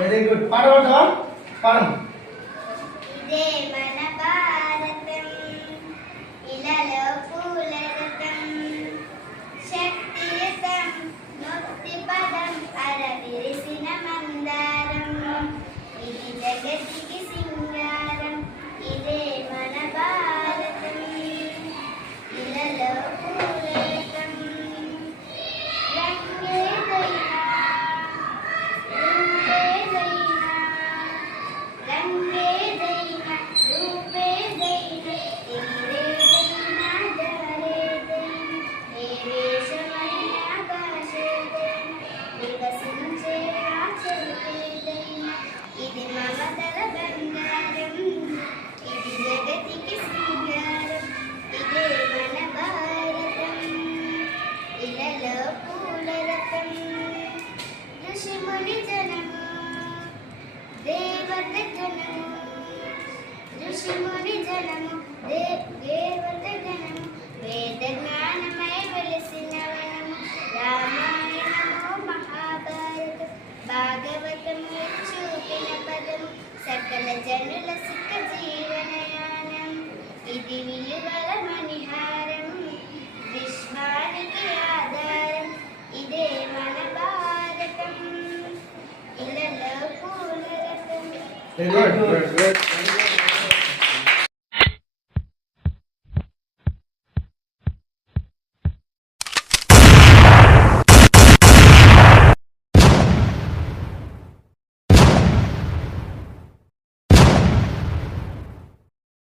Very good. పాడవటం పాడం. ఇదే మన భారతం, ఇలాలో పూల రథం, శక్తియుతం ముక్తి పదం, అరవిరిసిన మందారం, ఇది జగతికి సింగారం. ఇదే మన భారతం, ఇలాలో పూల రథం, రంగేదైనా రూపేదైనా ఎగిరేదైనా జారేదైనా ఏ వేషమైనా భాషేదైనా వికసించే ఆచరితేదైనా ఇది మమతల బంగారం, ఇది జగతికి సింగారం. ఇదే మన భారతం, ఇలాలో పూల రథం, ఋషిముని జనము దేవత జనము, ఋషిముని జనము దేవత జనము, వేద జ్ఞానమై వెలిసిన వనము, రామాయణము మహాభారతం భాగవతము చూపిన పదము, సకల జనుల సుఖ జీవనయానం, ఇది విలువల మణిహారం, విశ్వానికి ఆధారం. ఇదే మన భారతం, ఇలాలో పూల రథం. Very good.